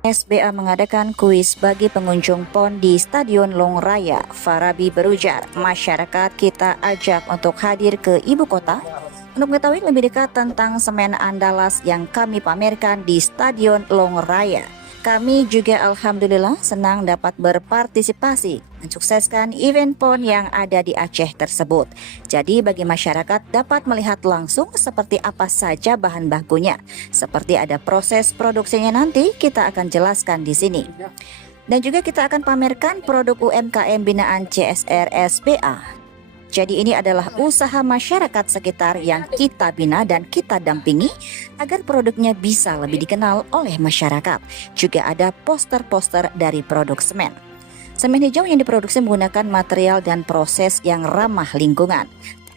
SBA mengadakan kuis bagi pengunjung PON di Stadion Long Raya. Farabi berujar, masyarakat kita ajak untuk hadir ke ibu kota untuk mengetahui lebih dekat tentang semen Andalas yang kami pamerkan di Stadion Long Raya. Kami juga alhamdulillah senang dapat berpartisipasi mensukseskan event PON yang ada di Aceh tersebut. Jadi bagi masyarakat dapat melihat langsung seperti apa saja bahan bakunya. Seperti ada proses produksinya nanti kita akan jelaskan di sini. Dan juga kita akan pamerkan produk UMKM binaan CSR SBA. Jadi ini adalah usaha masyarakat sekitar yang kita bina dan kita dampingi agar produknya bisa lebih dikenal oleh masyarakat. Juga ada poster-poster dari produk semen. Semen hijau yang diproduksi menggunakan material dan proses yang ramah lingkungan.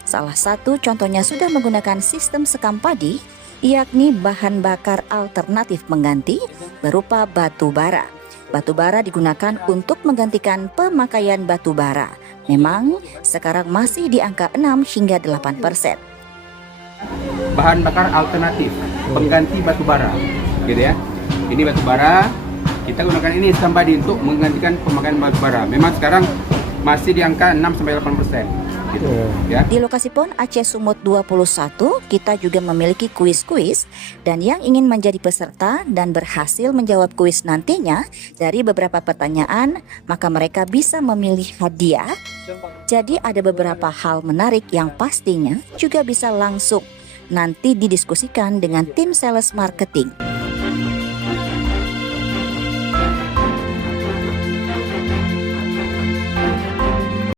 Salah satu contohnya sudah menggunakan sistem sekam padi, yakni bahan bakar alternatif pengganti berupa batu bara. Batu bara digunakan untuk menggantikan pemakaian batu bara. Memang sekarang masih di angka 6 hingga 8%. Bahan bakar alternatif pengganti batu bara, gitu ya. Ini batu bara, kita gunakan ini sampai untuk menggantikan pemakaian batu bara. Memang sekarang masih di angka 6-8%. Gitu, ya. Di lokasi PON Aceh Sumut 21, kita juga memiliki kuis-kuis dan yang ingin menjadi peserta dan berhasil menjawab kuis nantinya dari beberapa pertanyaan, maka mereka bisa memilih hadiah. Jadi ada beberapa hal menarik yang pastinya juga bisa langsung nanti didiskusikan dengan tim sales marketing.